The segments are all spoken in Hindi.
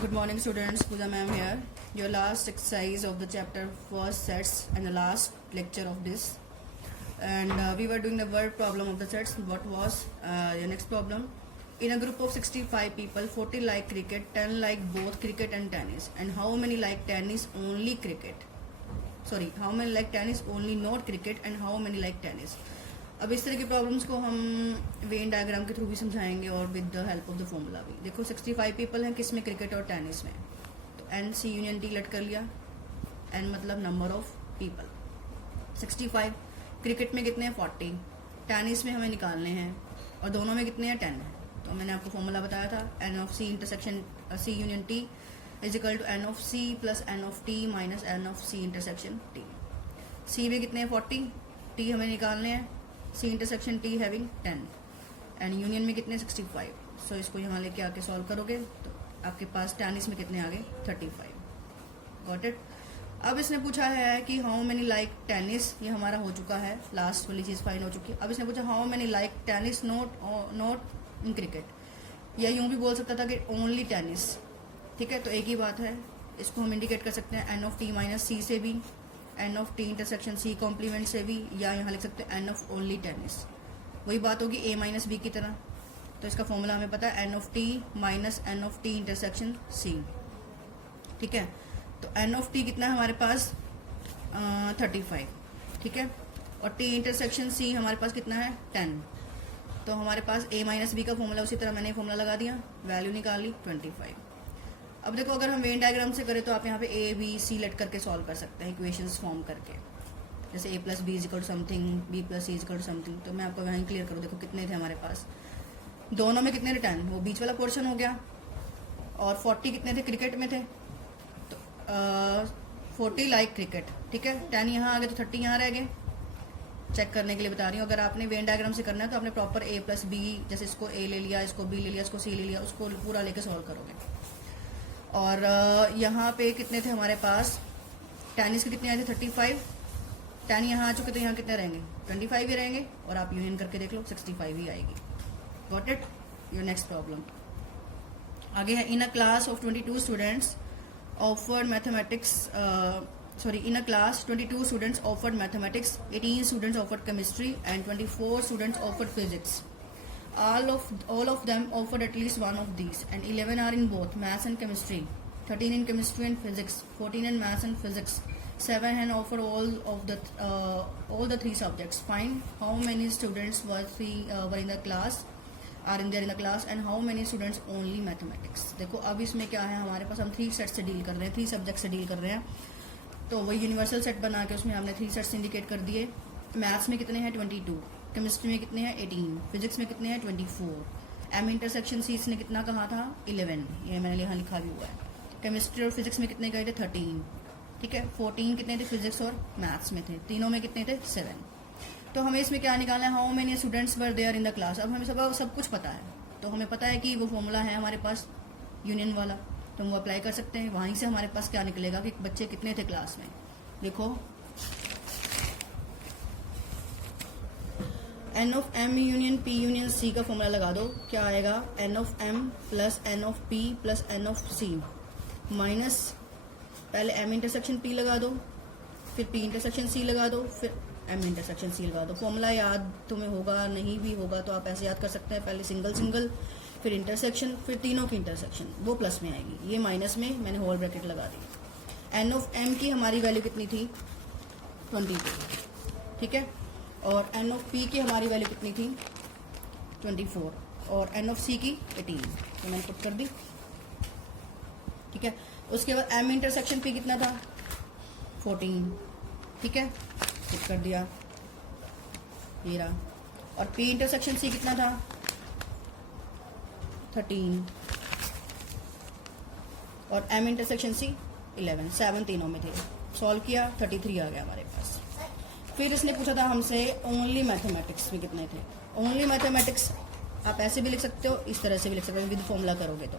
Good morning students, Pooja ma'am here. Your last exercise of the chapter first sets and the last lecture of this. And we were doing the word problem of the sets. What was the next problem? In a group of 65 people, 40 like cricket, 10 like both cricket and tennis. And how many like tennis only cricket? Sorry, how many like tennis only not cricket and how many like tennis? अब इस तरह की प्रॉब्लम्स को हम वेन डायग्राम के थ्रू भी समझाएंगे और with the help of the formula भी. देखो 65 पीपल हैं, किस में? क्रिकेट और टेनिस में. तो N C union T let कर लिया. एन मतलब नंबर ऑफ पीपल. 65 क्रिकेट में कितने हैं? 40. टेनिस में हमें निकालने हैं और दोनों में कितने हैं? 10 है. तो मैंने आपको फॉर्मूला बताया था N of C intersection C union T is equal to N of C plus N of T minus N of C intersection T. C में कितने हैं? 40. टी हमें निकालने हैं. C intersection T having 10 and union में कितने? 65. सो इसको यहाँ लेके आके सॉल्व करोगे तो आपके पास टेनिस में कितने आ गए? 35. Got it. अब इसने पूछा है कि हाउ मेनी लाइक टेनिस. ये हमारा हो चुका है, लास्ट वाली चीज़ फाइन हो चुकी है. अब इसने पूछा how many like tennis not in cricket. या यूँ भी बोल सकता था कि ओनली टेनिस. ठीक है, तो एक ही बात है. इसको हम इंडिकेट कर सकते हैं N of T minus C से भी, N of T intersection C complement से भी, या यहाँ लिख सकते हैं एन ऑफ ओनली टेनिस. वही बात होगी ए माइनस बी की तरह. तो इसका फॉर्मूला हमें पता है N of T minus N of T intersection C. ठीक है, तो एन ऑफ टी कितना है हमारे पास? 35. ठीक है, और टी इंटरसेक्शन सी हमारे पास कितना है? 10. तो हमारे पास ए माइनस बी का फॉर्मूला उसी तरह मैंने फॉर्मूला लगा दिया, वैल्यू निकाल ली 25. अब देखो अगर हम वेन डायग्राम से करें तो आप यहाँ पे ए बी सी लेट करके सॉल्व कर सकते हैं, इक्वेशंस फॉर्म करके. जैसे A plus B is equal to something, B plus C is equal to something. तो मैं आपको वहीं क्लियर करूँ. देखो कितने थे हमारे पास, दोनों में कितने थे? 10. वो बीच वाला पोर्शन हो गया. और 40 कितने थे? क्रिकेट में थे. तो 40 लाइक क्रिकेट. ठीक है, 10 यहाँ आ गए तो 30 यहाँ रह गए. चेक करने के लिए बता रही हूँ. अगर आपने वेन डायग्राम से करना है तो आपने प्रॉपर ए प्लस बी, जैसे इसको ए ले लिया, इसको बी ले लिया, इसको सी ले लिया, उसको पूरा लेके सॉल्व करोगे. और यहाँ पे कितने थे हमारे पास? टेनिस के कितने आए थे? 35. 10 यहाँ आ चुके तो यहाँ कितने रहेंगे? 25 ही रहेंगे. और आप यूनियन करके देख लो 65 ही आएगी. Got it. Your next problem आगे है. In a class of 22 students offered mathematics in a class 22 students offered mathematics, 18 students offered chemistry and 24 students offered physics. All of them offered at least one of these, and 11 are in both maths and chemistry, 13 in chemistry and physics, 14 in maths and physics, 7 and offered all the three subjects. Find how many students were in the class in the class and how many students only mathematics. देखो अब इसमें क्या है हमारे पास, हम 3 सेट से डील कर रहे हैं, 3 सब्जेक्ट से डील कर रहे हैं. तो वही यूनिवर्सल सेट बना के उसमें हमने 3 सेट्स इंडिकेट कर दिए. मैथ्स में कितने हैं? 22. केमिस्ट्री में कितने हैं? 18. फिजिक्स में कितने हैं? 24. एम इंटरसेक्शन सी ने कितना कहा था? 11. ये मैंने यहाँ लिखा भी हुआ है. केमिस्ट्री और फिजिक्स में कितने गए थे? 13. ठीक है, 14 कितने थे? फिजिक्स और मैथ्स में थे. तीनों में कितने थे? 7. तो हमें इसमें क्या निकालना है? How many students were there in the class. अब हमें सब कुछ पता है. तो हमें पता है कि वो फॉर्मूला है हमारे पास यूनियन वाला, तो हम वो अप्लाई कर सकते हैं. वहीं से हमारे पास क्या निकलेगा कि बच्चे कितने थे क्लास में. देखो N of M union P union C का फॉर्मूला लगा दो. क्या आएगा? N of M plus N of P plus N of C minus, पहले एम इंटरसेक्शन पी लगा दो, फिर पी इंटरसेक्शन सी लगा दो, फिर एम इंटरसेक्शन सी लगा दो. फॉर्मूला याद तुम्हें होगा, नहीं भी होगा तो आप ऐसे याद कर सकते हैं. पहले सिंगल सिंगल, फिर इंटरसेक्शन, फिर तीनों की इंटरसेक्शन, वो प्लस में आएगी, ये माइनस में. मैंने होल ब्रैकेट लगा दी. एन ऑफ एम की हमारी वैल्यू कितनी थी? 22. ठीक है, और एन ऑफ पी की हमारी वैल्यू कितनी थी? 24. और एन ऑफ सी की 18. तो मैंने पुट कर दी. ठीक है, उसके बाद एम इंटरसेक्शन पी कितना था? 14. ठीक है, पुट कर दिया, ये रहा. और पी इंटरसेक्शन सी कितना था? 13. और एम इंटरसेक्शन सी 11. 7 तीनों में थे. सॉल्व किया, 33 आ गया हमारे पास. फिर इसने पूछा था हमसे ओनली मैथमेटिक्स में कितने थे. ओनली मैथमेटिक्स आप ऐसे भी लिख सकते हो, इस तरह से भी लिख सकते हो विद फॉर्मूला करोगे तो.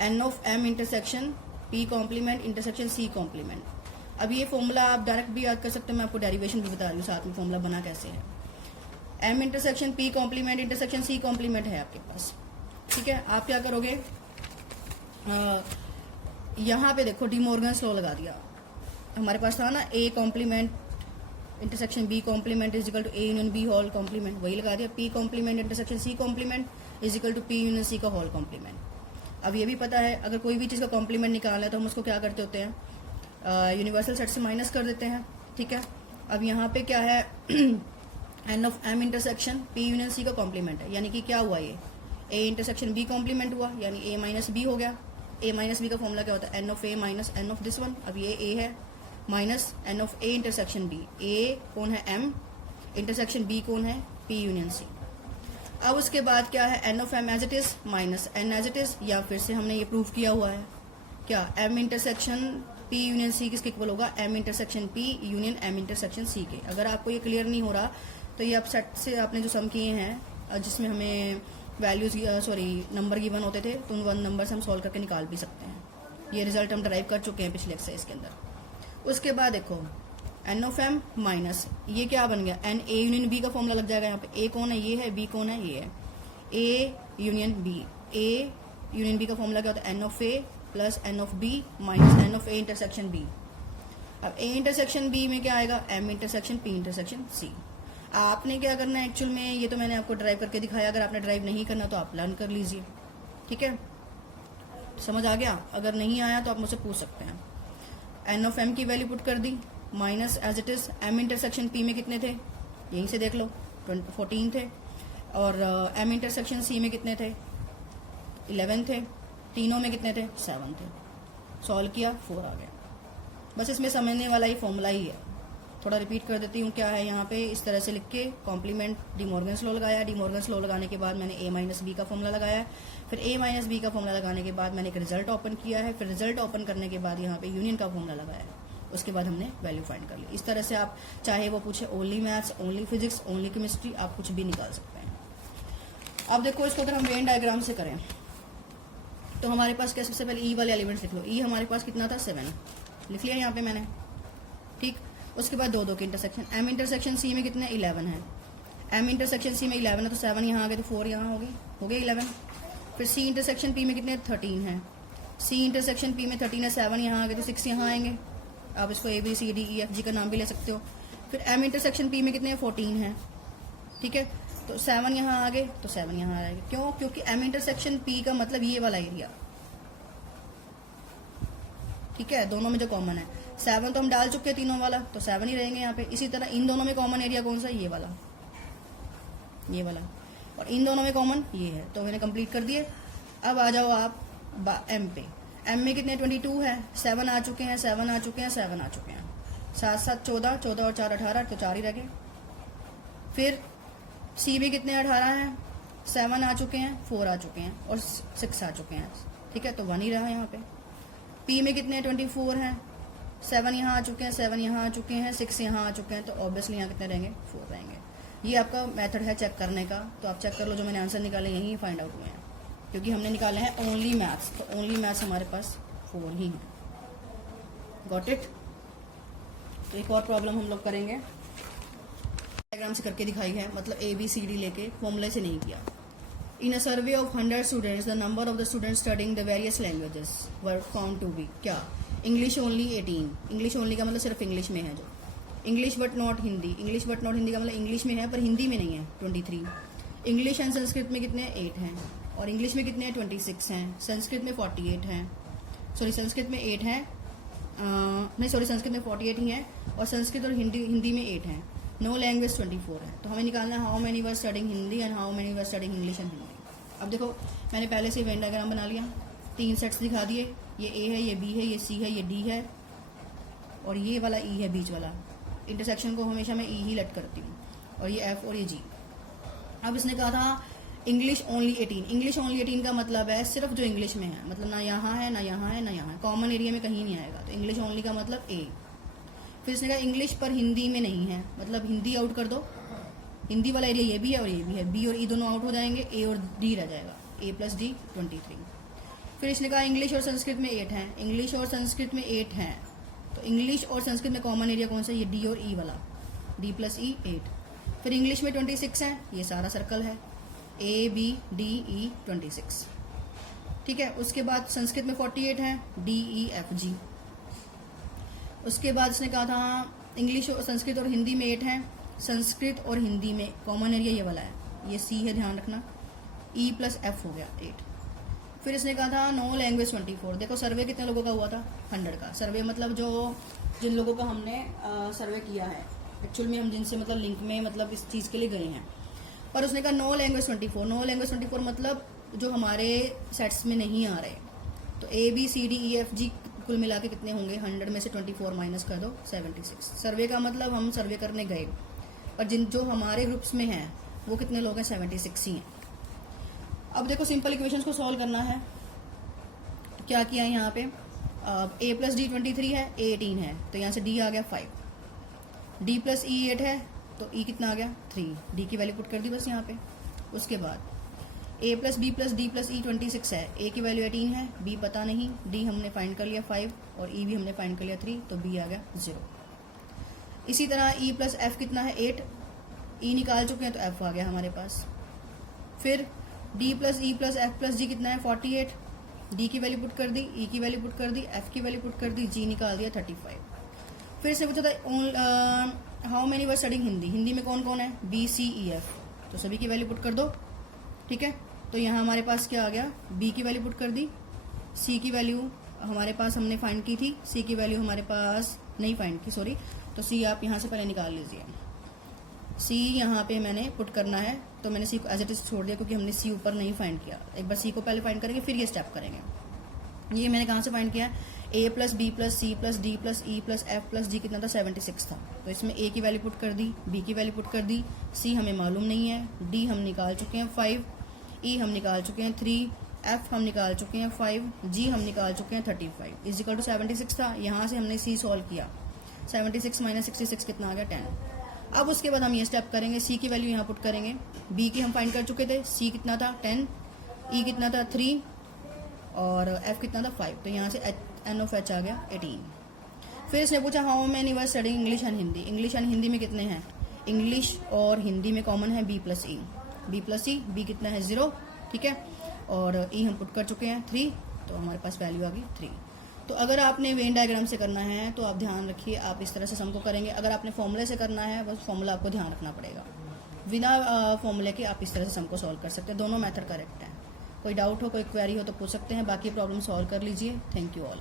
N of M intersection P complement intersection C complement. अब ये फॉर्मूला आप डायरेक्ट भी याद कर सकते हो, मैं आपको डेरिवेशन भी बता रही हूँ साथ में फॉर्मूला बना कैसे है. M intersection P complement intersection C complement है आपके पास. ठीक है, आप क्या करोगे? यहाँ पे देखो डिमॉर्गन्स लॉ लगा दिया। हमारे पास था ना A complement intersection B complement is equal to A union B whole complement, वही लगा दिया। P complement intersection C complement is equal to P union C का होल कॉम्प्लीमेंट। अब ये भी पता है अगर कोई भी चीज़ का कॉम्प्लीमेंट निकालना है तो हम उसको क्या करते होते हैं, यूनिवर्सल सेट से माइनस कर देते हैं, ठीक है। अब यहाँ पे क्या है N of M intersection P union C का कॉम्प्लीमेंट है, यानी कि क्या हुआ ये ए इंटरसेक्शन बी कॉम्प्लीमेंट हुआ, यानी ए माइनस बी हो गया। ए माइनस बी का फॉर्मूला क्या होता है, N of A minus N of this one. अब ये ए है minus N of A intersection B, A कौन है एम, इंटरसेक्शन बी कौन है पी यूनियन सी। अब उसके बाद क्या है N of M as it is minus N as it is, या फिर से हमने ये प्रूव किया हुआ है क्या M intersection P union C किसके इक्वल होगा, M intersection P union M intersection C के। अगर आपको ये क्लियर नहीं हो रहा तो ये आप सेट से आपने जो सम किए हैं जिसमें हमें वैल्यूज नंबर गिवन होते थे तो उन वन नंबर से हम सॉल्व करके निकाल भी सकते हैं। ये रिजल्ट हम ड्राइव कर चुके हैं पिछले एक्सरसाइज के अंदर। उसके बाद देखो एन ऑफ एम माइनस ये क्या बन गया एन ए यूनियन बी का फॉर्मूला लग जाएगा। यहाँ पे ए कौन है ये है, बी कौन है ये है, A union B. A union B का फॉर्मूला क्या होता है N of A plus N of B minus N of A intersection B. अब ए इंटरसेक्शन बी में क्या आएगा M intersection P intersection C. आपने क्या करना है एक्चुअल में, ये तो मैंने आपको ड्राइव करके दिखाया, अगर आपने ड्राइव नहीं करना तो आप लर्न कर लीजिए, ठीक है। समझ आ गया, अगर नहीं आया तो आप मुझसे पूछ सकते हैं। एन ऑफ एम की वैल्यू पुट कर दी minus as it is M intersection P में कितने थे यहीं से देख लो 14 थे, और एम इंटरसेक्शन सी में कितने थे 11 थे, तीनों में कितने थे 7 थे। सॉल्व किया 4 आ गया। बस इसमें समझने वाला ही फॉर्मूला ही है, थोड़ा रिपीट कर देती हूँ क्या है यहाँ पे। इस तरह से लिख के कॉम्प्लीमेंट डिमॉर्गन्स लॉ लगाया, डिमॉर्गन्स लॉ लगाने के बाद मैंने ए माइनस बी का फॉर्मूला लगाया, फिर ए माइनस बी का फॉर्मूला लगाने के बाद मैंने एक रिजल्ट ओपन किया है, फिर रिजल्ट ओपन करने के बाद यहाँ पे यूनियन का फॉर्मूला लगाया, उसके बाद हमने वैल्यू फाइंड कर ली। इस तरह से आप चाहे वो पूछे only maths, only physics, only chemistry, आप कुछ भी निकाल सकते हैं। अब देखो इसको अगर हम वेन डायग्राम से करें तो हमारे पास क्या, सबसे पहले ई वाले एलिमेंट्स लिख लो। ई हमारे पास कितना था 7 लिख लिया यहाँ पे मैंने, ठीक। उसके बाद दो के इंटरसेक्शन, एम इंटरसेक्शन सी में कितने 11 है, एम इंटरसेक्शन सी में 11 है तो 7 यहाँ आ गए तो 4 यहाँ हो गए 11। फिर सी इंटरसेक्शन पी में कितने 13 है, सी इंटरसेक्शन पी में 13 है, 7 यहाँ आ गए तो 6 यहाँ आएंगे। आप इसको A B C D E F G का नाम भी ले सकते हो। फिर एम इंटरसेक्शन पी में कितने 14 है, ठीक है, तो 7 यहाँ आ गए तो 7 यहाँ आएंगे। क्यों, क्योंकि एम इंटरसेक्शन पी का मतलब ये वाला एरिया, ठीक है, दोनों में जो कॉमन है 7 तो हम डाल चुके हैं तीनों वाला, तो 7 ही रहेंगे यहाँ पे। इसी तरह इन दोनों में कॉमन एरिया कौन सा है, ये वाला, और इन दोनों में कॉमन ये है, तो मैंने कंप्लीट कर दिए। अब आ जाओ आप एम पे, एम में कितने 22 है, 7 आ चुके हैं, 7 आ चुके हैं, 7 आ चुके हैं, 7 7 14, 14 और 4 18, तो 4 ही रह गए। फिर सी में कितने 18 हैं, 7 आ चुके हैं, 4 आ चुके हैं और 6 आ चुके हैं, ठीक है, तो 1 ही रहा यहाँ पे। पी में कितने 24 हैं, 7 यहाँ आ चुके हैं, 7 यहाँ आ चुके हैं, 6 यहाँ आ चुके हैं, तो ऑब्वियसली यहाँ कितने रहेंगे 4 रहेंगे। ये आपका मेथड है चेक करने का, तो आप चेक कर लो, जो मैंने आंसर निकाले यही फाइंड आउट हुए हैं, क्योंकि हमने निकाले हैं ओनली मैथ्स, तो ओनली मैथ्स हमारे पास 4 ही है। Got it. तो एक और प्रॉब्लम हम लोग करेंगे, डायग्राम से करके दिखाई है, मतलब ABCD लेके फॉर्मूले से नहीं किया। In a survey of 100 students, the number of the students studying the various languages were found to be क्या, English only 18, English only का मतलब सिर्फ इंग्लिश में है, जो English but not Hindi, English but not Hindi का मतलब इंग्लिश में है पर हिंदी में नहीं है 23, इंग्लिश एंड संस्कृत में कितने 8 हैं, और इंग्लिश में कितने 26 हैं, संस्कृत में 48 हैं, संस्कृत में 8 हैं, संस्कृत में 48 ही हैं, और संस्कृत और हिंदी में 8 हैं। नो लैंग्वेज 24 है, तो हमें निकालना है how many were studying Hindi and how many were studying English and Hindi. अब देखो मैंने पहले से वेन डायग्राम बना लिया, 3 सेट्स दिखा दिए, ये ए है, ये बी है, ये सी है, ये डी है, और ये वाला ई है बीच वाला। इंटरसेक्शन को हमेशा मैं ई ही लेट करती हूँ, और ये एफ और ये जी। अब इसने कहा था इंग्लिश ओनली 18, इंग्लिश ओनली 18 का मतलब है सिर्फ जो इंग्लिश में है, मतलब ना यहाँ है ना यहाँ है ना यहाँ है, कॉमन एरिया में कहीं नहीं आएगा, तो इंग्लिश ओनली का मतलब ए। फिर इसने कहा इंग्लिश पर हिंदी में नहीं है, मतलब हिंदी आउट कर दो, हिंदी वाला एरिया ये भी है और ये भी है, बी और ई दोनों आउट हो जाएंगे, ए और डी रह जाएगा, ए प्लस डी 23। फिर इसने कहा इंग्लिश और संस्कृत में 8 हैं, इंग्लिश और संस्कृत में 8 हैं, तो इंग्लिश और संस्कृत में कॉमन एरिया कौन सा, ये डी और ई वाला, डी प्लस ई 8। फिर इंग्लिश में 26 हैं, ये सारा सर्कल है, ए बी डी ई 26। ठीक है। उसके बाद संस्कृत में 48 है, DEFG। उसके बाद इसने कहा था इंग्लिश और संस्कृत और हिंदी में 8 है। संस्कृत और हिंदी में कॉमन एरिया ये वाला है, ये C है, ध्यान रखना। E + F हो गया 8। फिर इसने कहा था नो लैंग्वेज 24। देखो सर्वे कितने लोगों का हुआ था, 100 का। सर्वे मतलब जिन लोगों का हमने सर्वे किया है, एक्चुअल में हम जिनसे मतलब लिंक में मतलब इस चीज़ के लिए गए हैं। पर उसने कहा नो लैंग्वेज 24। नो लैंग्वेज 24 मतलब जो हमारे सेट्स में नहीं आ रहे। तो ABCDEFG कुल मिला के कितने होंगे, 100 में से 24 माइनस कर दो, 76। सर्वे का मतलब हम सर्वे करने गए, पर जो हमारे ग्रुप्स में हैं वो कितने लोग हैं, 76 ही हैं। अब देखो सिंपल इक्वेशंस को सॉल्व करना है। तो क्या किया है यहाँ पे, A + D 23 है, A 18 है, तो यहाँ से D आ गया 5। D + E 8 है, तो E कितना आ गया 3। D की वैल्यू पुट कर दी बस यहाँ पे। उसके बाद A + B + D + E 26 है, A की वैल्यू 18 है, B पता नहीं, D हमने फाइंड कर लिया 5 और E भी हमने फाइंड कर लिया 3, तो B आ गया 0। इसी तरह E + F कितना है 8, E निकाल चुके हैं तो F आ गया हमारे पास। फिर D + E + F + G कितना है 48, D की वैल्यू पुट कर दी, E की वैल्यू पुट कर दी, F की वैल्यू पुट कर दी, G निकाल दिया 35। फिर से पूछा था how many were studying Hindi, Hindi में कौन कौन है, B C E F, तो सभी की वैल्यू पुट कर दो। ठीक है, तो यहाँ हमारे पास क्या आ गया, B की वैल्यू पुट कर दी, C की वैल्यू हमारे पास हमने फाइंड की थी, C की वैल्यू हमारे पास नहीं फाइंड की, सॉरी, तो C आप यहाँ से पहले निकाल लीजिए। C यहाँ पे मैंने पुट करना है, तो मैंने C को एज इट इज छोड़ दिया क्योंकि हमने C ऊपर नहीं फाइंड किया। एक बार C को पहले फाइंड करेंगे फिर ये स्टेप करेंगे। ये मैंने कहाँ से फाइंड किया, A + B + C + D + E + F + G कितना था 76 था, तो इसमें A की वैल्यू पुट कर दी, B की वैल्यू पुट कर दी, C हमें मालूम नहीं है, D हम निकाल चुके हैं 5, E हम निकाल चुके हैं 3, F हम निकाल चुके हैं 5, G हम निकाल चुके हैं 35 = 76 था। यहाँ से हमने C सॉल्व किया, 76 - 66 कितना आ गया 10। अब उसके बाद हम ये स्टेप करेंगे, C की वैल्यू यहाँ पुट करेंगे, B की हम फाइंड कर चुके थे, C कितना था 10, E कितना था 3 और F कितना था 5, तो यहाँ से NH आ गया 18। फिर इसने पूछा how many were studying English and Hindi, English and Hindi में कितने हैं, इंग्लिश और हिंदी में कॉमन है B + E, B + E, B कितना है 0, ठीक है, और E हम पुट कर चुके हैं 3, तो हमारे पास वैल्यू आ गई 3। तो अगर आपने वेन डायग्राम से करना है तो आप ध्यान रखिए, आप इस तरह से सम को करेंगे। अगर आपने फॉर्मूले से करना है, बस फॉर्मूला आपको ध्यान रखना पड़ेगा, बिना फॉर्मूले के आप इस तरह से सम को सॉल्व कर सकते हैं। दोनों मेथड करेक्ट हैं। कोई डाउट हो, कोई क्वेरी हो तो पूछ सकते हैं, बाकी प्रॉब्लम सॉल्व कर लीजिए। Thank you all.